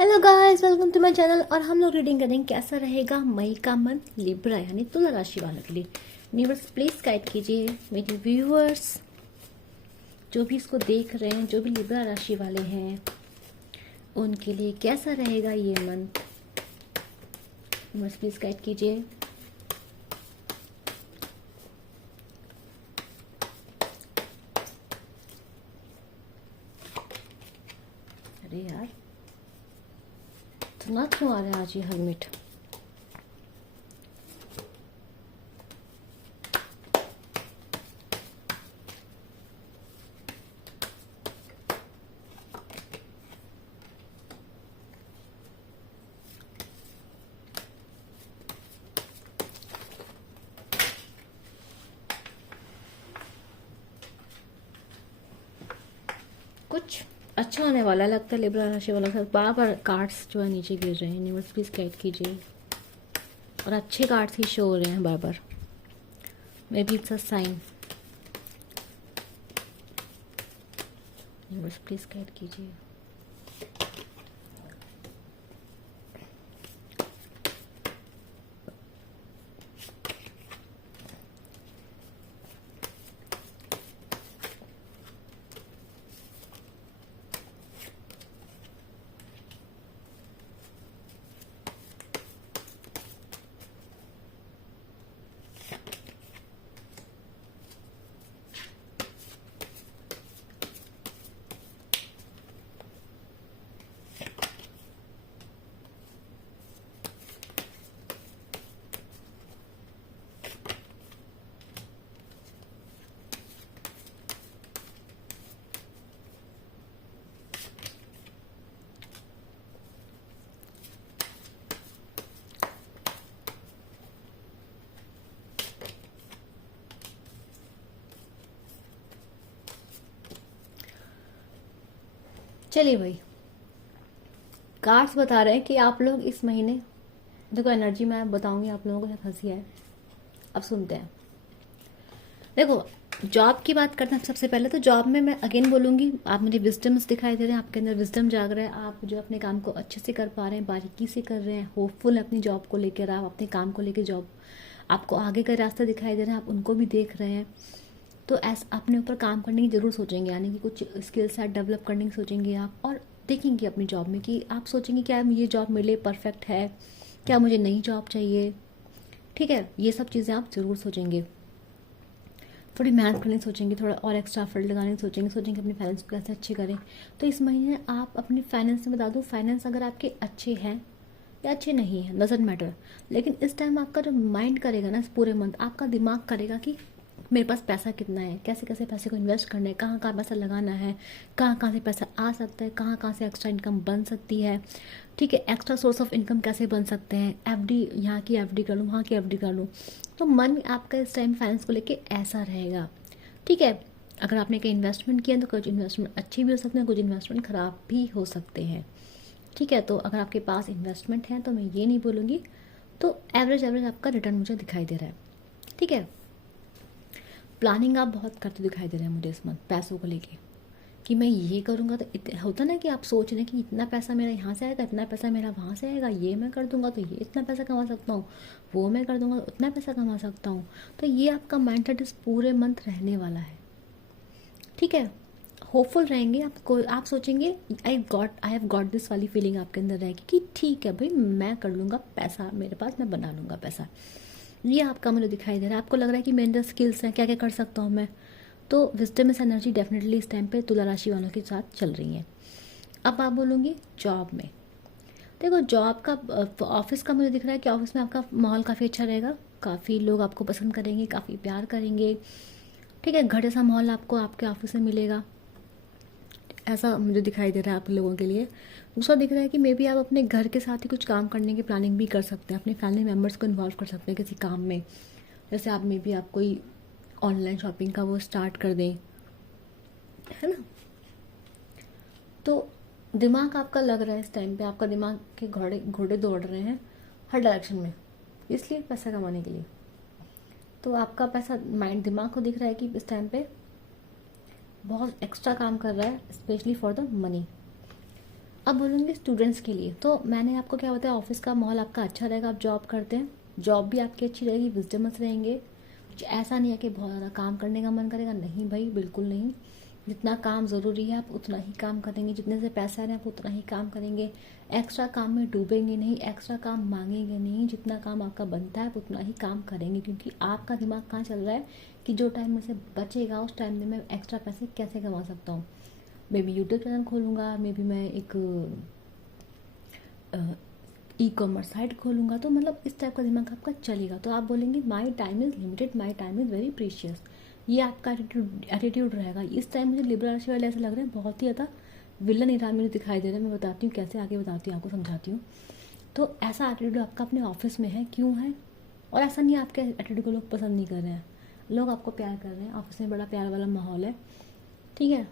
Hello guys, welcome to my channel. और हम लोग रीडिंग करेंगे कैसा रहेगा मई का मंथ लिब्रा यानी तुला राशि वालों के लिए। यूनिवर्स प्लीज गाइड कीजिए मेरे व्यूअर्स, जो भी इसको देख रहे हैं, जो भी लिब्रा राशि वाले हैं, उनके लिए कैसा रहेगा ये मंथ। यूनिवर्स प्लीज गाइड कीजिए। अरे यार, इतना क्यों आ रहा है आज ये हेलमेट। कुछ अच्छा होने वाला है लगता है लिब्रा राशि वाला के साथ। बार बार कार्ड्स जो है नीचे गिर रहे हैं। यूनिवर्स प्लीज गाइड कीजिए। और अच्छे कार्ड्स ही शो हो रहे हैं बार बार। Maybe it's a sign. Universe please guide कीजिए। चलिए भाई, कार्ड्स बता रहे हैं कि आप लोग इस महीने, देखो एनर्जी मैं बताऊंगी आप लोगों को, शायद हंसी है। अब सुनते हैं। देखो, जॉब की बात करते हैं सबसे पहले। तो जॉब में मैं अगेन बोलूंगी, आप मुझे विजडम्स दिखाई दे रहे हैं, आपके अंदर विजडम जाग रहा है। आप जो अपने काम को अच्छे से कर पा रहे हैं, बारीकी से कर रहे हैं, होपफुल है अपनी जॉब को लेकर। आप अपने काम को लेकर, जॉब आपको आगे का रास्ता दिखाई दे रहा है, आप उनको भी देख रहे हैं। तो ऐसा अपने ऊपर काम करने की जरूर सोचेंगे, यानी कि कुछ स्किल सेट डेवलप करने की सोचेंगे आप। और देखेंगे अपनी जॉब में कि आप सोचेंगे क्या ये जॉब मेरे लिए परफेक्ट है, क्या मुझे नई जॉब चाहिए। ठीक है, ये सब चीज़ें आप जरूर सोचेंगे। थोड़ी मेहनत करने की सोचेंगे, थोड़ा और एक्स्ट्रा एफर्ट लगाने की सोचेंगे अपने फाइनेंस को कैसे अच्छे करें। तो इस महीने आप अपनी फाइनेंस में, बता दो, फाइनेंस अगर आपके अच्छे हैं या अच्छे नहीं है डजेंट मैटर, लेकिन इस टाइम आपका जो माइंड करेगा ना, इस पूरे मंथ आपका दिमाग करेगा कि मेरे पास पैसा कितना है, कैसे कैसे पैसे को इन्वेस्ट करना है, कहाँ कहाँ पैसा लगाना है, कहाँ कहाँ से पैसा आ सकता है, कहाँ कहाँ से एक्स्ट्रा इनकम बन सकती है। ठीक है, एक्स्ट्रा सोर्स ऑफ इनकम कैसे बन सकते हैं, एफडी, यहाँ की एफडी कर लूँ, वहाँ की एफडी कर लूँ। तो मन आपका इस टाइम फाइनेंस को लेके ऐसा रहेगा। ठीक है, अगर आपने कहीं इन्वेस्टमेंट किया तो कुछ इन्वेस्टमेंट अच्छी भी हो सकते हैं, कुछ इन्वेस्टमेंट ख़राब भी हो सकते हैं। ठीक है, तो अगर आपके पास इन्वेस्टमेंट है तो मैं ये नहीं बोलूँगी, तो एवरेज एवरेज आपका रिटर्न मुझे दिखाई दे रहा है। ठीक है, प्लानिंग आप बहुत करते दिखाई दे रहे हैं मुझे इस मंथ पैसों को लेके, कि मैं ये करूँगा तो होता ना कि आप सोच रहे हैं कि इतना पैसा मेरा यहाँ से आएगा, इतना पैसा मेरा वहाँ से आएगा, ये मैं कर दूंगा तो ये इतना पैसा कमा सकता हूँ, वो मैं कर दूंगा तो उतना पैसा कमा सकता हूँ। तो ये आपका माइंडसेट इस पूरे मंथ रहने वाला है। ठीक है, होपफुल रहेंगे आपको। आप सोचेंगे आई हैव गॉट दिस वाली फीलिंग आपके अंदर रहेगी कि ठीक है भाई, मैं कर लूँगा, पैसा मेरे पास, मैं बना लूँगा पैसा। ये आपका मुझे दिखाई दे रहा है। आपको लग रहा है कि मेरे अंदर स्किल्स हैं, क्या क्या कर सकता हूँ मैं। तो विजडम इस एनर्जी डेफिनेटली इस टाइम पे तुला राशि वालों के साथ चल रही है। अब आप बोलूँगी जॉब में। देखो, जॉब का, ऑफिस का मुझे दिख रहा है कि ऑफिस में आपका माहौल काफ़ी अच्छा रहेगा, काफ़ी लोग आपको पसंद करेंगे, काफ़ी प्यार करेंगे। ठीक है, घर जैसा माहौल आपको आपके ऑफिस में मिलेगा, ऐसा मुझे दिखाई दे रहा है आप लोगों के लिए। दूसरा दिख रहा है कि मे बी आप अपने घर के साथ ही कुछ काम करने की प्लानिंग भी कर सकते हैं, अपने फैमिली मेम्बर्स को इन्वॉल्व कर सकते हैं किसी काम में। जैसे आप मे बी आप कोई ऑनलाइन शॉपिंग का वो स्टार्ट कर दें, है ना। तो दिमाग आपका लग रहा है इस टाइम पे, आपका दिमाग के घोड़े घोड़े दौड़ रहे हैं हर डायरेक्शन में, इसलिए पैसा कमाने के लिए। तो आपका पैसा, माइंड, दिमाग को दिख रहा है कि इस टाइम पे बहुत एक्स्ट्रा काम कर रहा है, स्पेशली फॉर द मनी। अब बोलूँगी स्टूडेंट्स के लिए, तो मैंने आपको क्या बताया, ऑफिस का माहौल आपका अच्छा रहेगा, आप जॉब करते हैं, जॉब भी आपकी अच्छी रहेगी, विजडमस रहेंगे। कुछ ऐसा नहीं है कि बहुत ज़्यादा काम करने का मन करेगा, नहीं भाई बिल्कुल नहीं। जितना काम ज़रूरी है आप उतना ही काम करेंगे, जितने से पैसा है आप उतना ही काम करेंगे। एक्स्ट्रा काम में डूबेंगे नहीं, एक्स्ट्रा काम मांगेंगे नहीं, जितना काम आपका बनता है आप उतना ही काम करेंगे, क्योंकि आपका दिमाग कहाँ चल रहा है कि जो टाइम में से बचेगा उस टाइम में मैं एक्स्ट्रा पैसे कैसे कमा सकता हूँ। मे बी यूट्यूब चैनल खोलूँगा, मे बी मैं एक ई कॉमर्स साइट खोलूँगा, तो मतलब इस टाइप का दिमाग आपका चलेगा। तो आप बोलेंगे my time is limited, my time is very precious, ये आपका एटीट्यूड रहेगा। इस टाइम मुझे लिबरल राशि वाले ऐसा लग रहा है बहुत ही ज़्यादा विलन ईरान मुझे दिखाई दे रहा है। मैं बताती हूँ कैसे, आगे बताती हूँ, आपको समझाती हूँ। तो ऐसा एटीट्यूड आपका अपने ऑफिस में है, क्यों है? और ऐसा नहीं है आपके एटीट्यूड को लोग पसंद नहीं कर रहे हैं, लोग आपको प्यार कर रहे हैं, ऑफिस में बड़ा प्यार वाला माहौल है, ठीक है।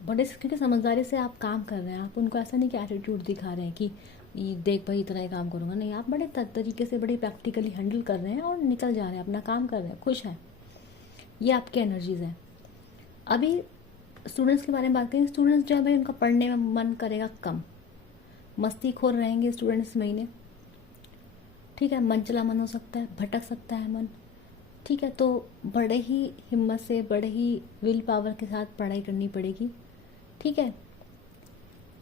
बड़े क्योंकि समझदारी से आप काम कर रहे हैं, आप उनको ऐसा नहीं कि एटीट्यूड दिखा रहे हैं कि ये देख भाई इतना ही काम करूँगा, नहीं, आप बड़े तरीके से बड़े प्रैक्टिकली हैंडल कर रहे हैं और निकल जा रहे हैं, अपना काम कर रहे हैं, खुश हैं। ये आपके एनर्जीज हैं। अभी स्टूडेंट्स के बारे में बात करें, स्टूडेंट्स जो है भाई उनका पढ़ने में मन करेगा कम, मस्तीखोर रहेंगे स्टूडेंट्स इस महीने, ठीक है। मनचला मन हो सकता है, भटक सकता है मन, ठीक है। तो बड़े ही हिम्मत से, बड़े ही विल पावर के साथ पढ़ाई करनी पड़ेगी, ठीक है।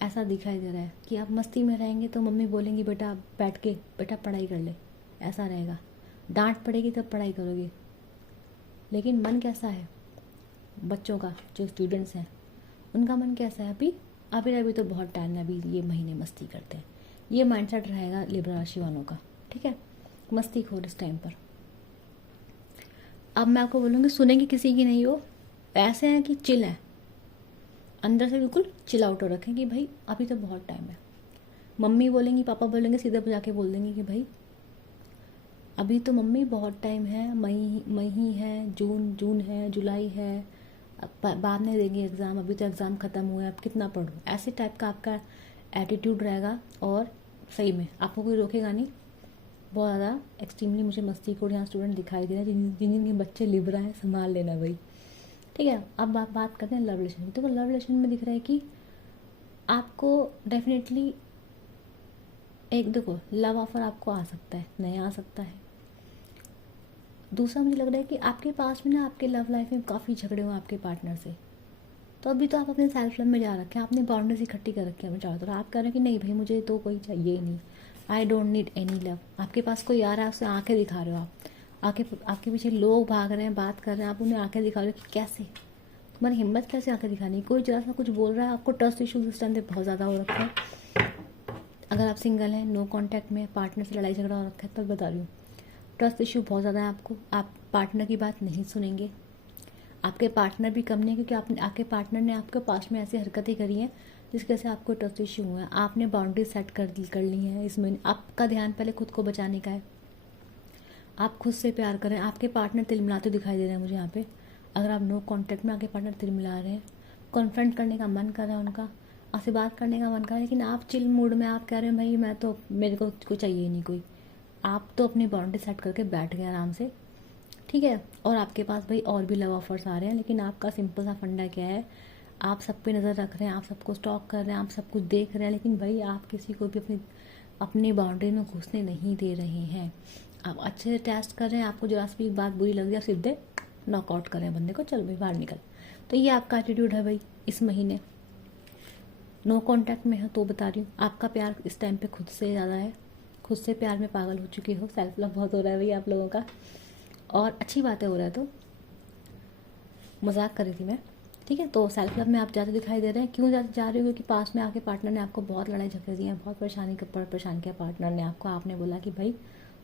ऐसा दिखाई दे रहा है कि आप मस्ती में रहेंगे तो मम्मी बोलेंगी बेटा बैठ के बेटा पढ़ाई कर ले, ऐसा रहेगा। डांट पड़ेगी तब पढ़ाई करोगे, लेकिन मन कैसा है बच्चों का, जो स्टूडेंट्स हैं उनका मन कैसा है? अभी तो बहुत टाइम है, अभी ये महीने मस्ती करते हैं, ये माइंडसेट रहेगा लिब्रा राशि वालों का, ठीक है। मस्ती खोर इस टाइम पर। अब मैं आपको बोलूँगी सुनेंगे किसी की नहीं हो, ऐसे हैं कि चिल है, अंदर से बिल्कुल चिल आउट हो रखें कि भाई अभी तो बहुत टाइम है। मम्मी बोलेंगी, पापा बोलेंगे, सीधे बजा के बोल देंगे कि भाई अभी तो मम्मी बहुत टाइम है, मई ही है, जून है, जुलाई है, बाद में देंगे एग्ज़ाम, अभी तो एग्ज़ाम ख़त्म हुआ है, अब कितना पढ़ूँ, ऐसे टाइप का आपका एटीट्यूड रहेगा। और सही में आपको कोई रोकेगा नहीं। बहुत ज़्यादा एक्सट्रीमली मुझे मस्ती को यहाँ स्टूडेंट दिखाई दे रहा है, जिनके बच्चे लिबरा हैं, संभाल लेना भाई, ठीक है। अब आप बात करते हैं लव रिलेशन की। तो लव रिलेशन में दिख रहा है कि आपको डेफिनेटली एक, देखो, लव ऑफर आपको आ सकता है, नहीं आ सकता है। दूसरा मुझे लग रहा है कि आपके पास में ना, आपके लव लाइफ में काफ़ी झगड़े हुए आपके पार्टनर से, तो अभी तो आप अपने सेल्फ लव में जा रखे हैं, आपने बाउंड्रीज इकट्ठी कर रखी है चारों तरफ। आप कह रहे हैं कि नहीं भाई मुझे तो कोई चाहिए ही नहीं, I don't need any love. आपके पास कोई आ रहा है, उससे आंखें दिखा रहे हो आप, आपके पीछे लोग भाग रहे हैं, बात कर रहे हैं, आप उन्हें आंखें दिखा रहे हो कि कैसे, तुम्हारी हिम्मत कैसे आंखें दिखानी। कोई जरा सा कुछ बोल रहा है, आपको ट्रस्ट इशूज इस टाइम पे बहुत ज़्यादा हो रखा है। अगर आप सिंगल हैं, नो कॉन्टैक्ट में, पार्टनर से लड़ाई झगड़ा हो रखा है, तब बता रही हूँ ट्रस्ट इशू बहुत ज़्यादा है आपको। आप पार्टनर की बात नहीं सुनेंगे, आपके पार्टनर भी कम नहीं, क्योंकि आपके पार्टनर ने आपके पास में ऐसी हरकतें करी हैं जिसकी वजह से आपको ट्रस्ट इशू हुआ है। आपने बाउंड्री सेट कर ली है इसमें। आपका ध्यान पहले खुद को बचाने का है, आप खुद से प्यार करें। आपके पार्टनर तिलमिलाते दिखाई दे रहे हैं मुझे यहाँ पे। अगर आप नो कॉन्टैक्ट में, आपके पार्टनर तिलमिला रहे हैं, कॉन्फ्रंट करने का मन कर रहा है उनका, आपसे बात करने का मन कर रहा है, लेकिन आप चिल मूड में आप कह रहे हैं भाई मैं तो, मेरे को चाहिए ही नहीं कोई। आप तो अपनी बाउंड्री सेट करके बैठ गए आराम से, ठीक है। और आपके पास भाई और भी लव ऑफर्स आ रहे हैं, लेकिन आपका सिंपल सा फंडा क्या है, आप सब पे नज़र रख रहे हैं, आप सबको स्टॉक कर रहे हैं, आप सब कुछ देख रहे हैं, लेकिन भाई आप किसी को भी अपनी बाउंड्री में घुसने नहीं दे रहे हैं। आप अच्छे से टेस्ट कर रहे हैं, आपको जरा सी भी बात बुरी लग रही है, सीधे नॉकआउट कर रहे हैं बंदे को, चल भाई बाहर निकल। तो ये आपका एटीट्यूड है भाई इस महीने। नो कॉन्टैक्ट में है तो बता रही हूँ, आपका प्यार इस टाइम पे खुद से ज़्यादा है, खुद से प्यार में पागल हो चुके हो, सेल्फ लव बहुत हो रहा है भाई आप लोगों का, और अच्छी बातें हो रहा है। तो मजाक कर रही थी मैं, ठीक है। तो सेल्फ लव में आप ज़्यादा दिखाई दे रहे हैं। क्यों जा रहे हो? क्योंकि पास में आके पार्टनर ने आपको बहुत लड़ाई झगड़े दिए हैं, बहुत परेशान किया पार्टनर ने आपको। आपने बोला कि भाई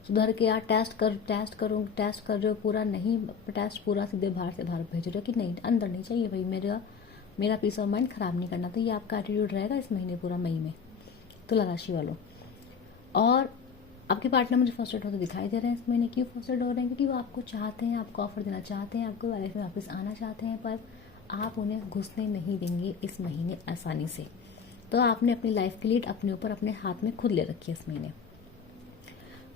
सुधर के यार, टेस्ट कर रहे हो पूरा, नहीं टेस्ट पूरा, सीधे बाहर से बाहर भेज रहे हो कि नहीं, अंदर नहीं चाहिए भाई, मेरा पीस ऑफ माइंड ख़राब नहीं करना। तो ये आपका एटीट्यूड रहेगा इस महीने पूरा, मई में, तुला राशि वालों। और आपके पार्टनर मुझे फर्स्टेड होते दिखाई दे रहे हैं इस महीने। क्यों फर्स्टेड हो रहे हैं? क्योंकि वो आपको चाहते हैं, आपको ऑफर देना चाहते हैं, आपको लाइफ में वापस आना चाहते हैं, पर आप उन्हें घुसने नहीं देंगे इस महीने आसानी से। तो आपने अपनी लाइफ की लीड अपने ऊपर, अपने हाथ में खुद ले रखी है इस महीने।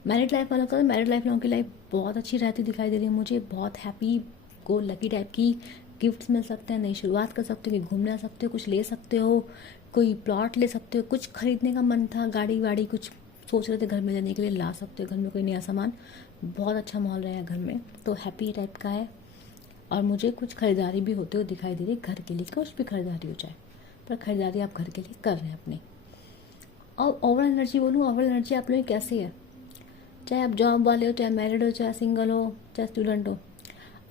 मैरिड लाइफ वालों का, मैरिड लाइफ वालों की लाइफ बहुत अच्छी रहती दिखाई दे रही है मुझे, बहुत हैप्पी गो लकी टाइप की गिफ्ट्स मिल सकते हैं, नई शुरुआत कर सकते हो, कि घूमने जा सकते हो, कुछ ले सकते हो, कोई प्लॉट ले सकते हो, कुछ खरीदने का मन था, गाड़ी वाड़ी कुछ सोच रहे थे घर में लेने के लिए, ला सकते हो, घर में कोई नया सामान। बहुत अच्छा माहौल रहेगा घर में, तो हैप्पी टाइप का है। और मुझे कुछ खरीदारी भी होते हुए दिखाई दे रही है घर के लिए, कुछ भी खरीदारी हो जाए, पर खरीदारी आप घर के लिए कर रहे हैं अपनी। और ओवरऑल एनर्जी बोलूँ, ओवरऑल एनर्जी आप लोगों की कैसी है, चाहे आप जॉब वाले हो, चाहे मैरिड हो, चाहे सिंगल हो, चाहे स्टूडेंट हो,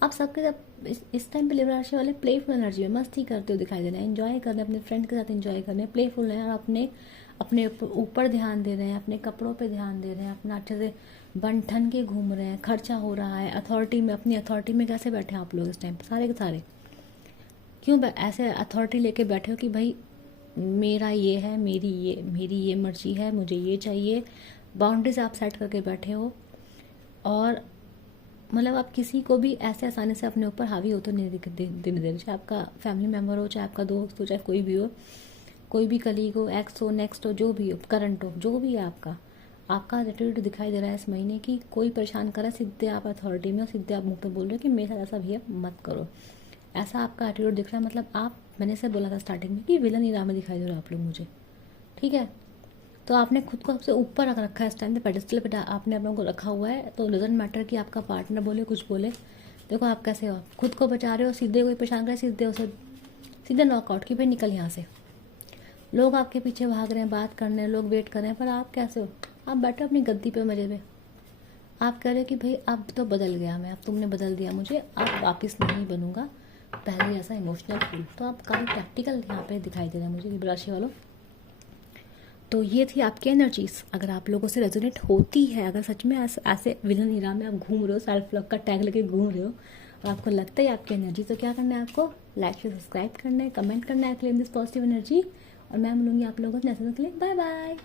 आप सबके सब इस टाइम पे लिब्रा राशि वाले प्लेफुल एनर्जी में मस्ती करते हो दिखाई दे रहे हैं, एंजॉय कर रहे हैं, अपने फ्रेंड के साथ एंजॉय कर रहे हैं, प्लेफुल हैं, और अपने अपने ऊपर ध्यान दे रहे हैं, अपने कपड़ों पे ध्यान दे रहे हैं, अपना अच्छे से बन ठन के घूम रहे हैं, खर्चा हो रहा है अथॉरिटी में, अपनी अथॉरिटी में कैसे बैठे हैं आप लोग इस टाइम पे सारे के सारे, क्यों ऐसे अथॉरिटी लेके बैठे हो कि भाई मेरा ये है, मेरी ये मर्जी है, मुझे ये चाहिए, बाउंड्रीज आप सेट करके बैठे हो। और मतलब आप किसी को भी ऐसे आसानी से अपने ऊपर हावी होते नहीं देने दे रहे, चाहे आपका फैमिली मेम्बर हो, चाहे आपका दोस्त हो, चाहे कोई भी हो, कोई भी कलीग हो, एक्स हो, नेक्स्ट हो, जो भी हो, करंट हो, जो भी है आपका एटीट्यूड दिखाई दे रहा है इस महीने की। कोई परेशान करे, सीधे आप अथॉरिटी में, सीधे आप मुंह पे बोल रहे हो कि मेरे साथ ऐसा भैया मत करो, ऐसा आपका एटीट्यूड दिख रहा है। मतलब आप, मैंने से बोला था स्टार्टिंग में कि विलन इराम में दिखाई दे रहे हो आप लोग मुझे, ठीक है। तो आपने खुद को सबसे ऊपर रख रखा है इस टाइम पे, पेडिस्टल पे आपने अपने को रखा हुआ है। तो डजंट मैटर कि आपका पार्टनर बोले कुछ बोले, देखो आप कैसे हो, खुद को बचा रहे हो, सीधे कोई परेशान करे सीधे उसे सीधे नॉकआउट कि भाई निकल यहाँ से। लोग आपके पीछे भाग रहे हैं, बात करने, लोग वेट कर रहे हैं, पर आप कैसे हो, आप बैठो अपनी गद्दी पे मजे पे, आप कह रहे हो कि भाई अब तो बदल गया मैं, अब तुमने बदल दिया मुझे, अब वापस नहीं बनूंगा पहले जैसा इमोशनल फूल। तो आप काफ़ी प्रैक्टिकल यहाँ पे दिखाई दे रहे हैं मुझे लिब्रा राशि वालों। तो ये थी आपकी एनर्जीज, अगर आप लोगों से रेजोनेट होती है, अगर सच में ऐसे विलन इरा में आप घूम रहे हो, सेल्फ लव का टैग लेके घूम रहे हो और आपको लगता है आपकी एनर्जी, तो क्या करना है आपको, लाइक से सब्सक्राइब करना है, कमेंट करना है, क्लेम दिस पॉजिटिव एनर्जी। और मैं मिलूंगी आप लोगों से नेक्स्ट के लिए, बाय बाय।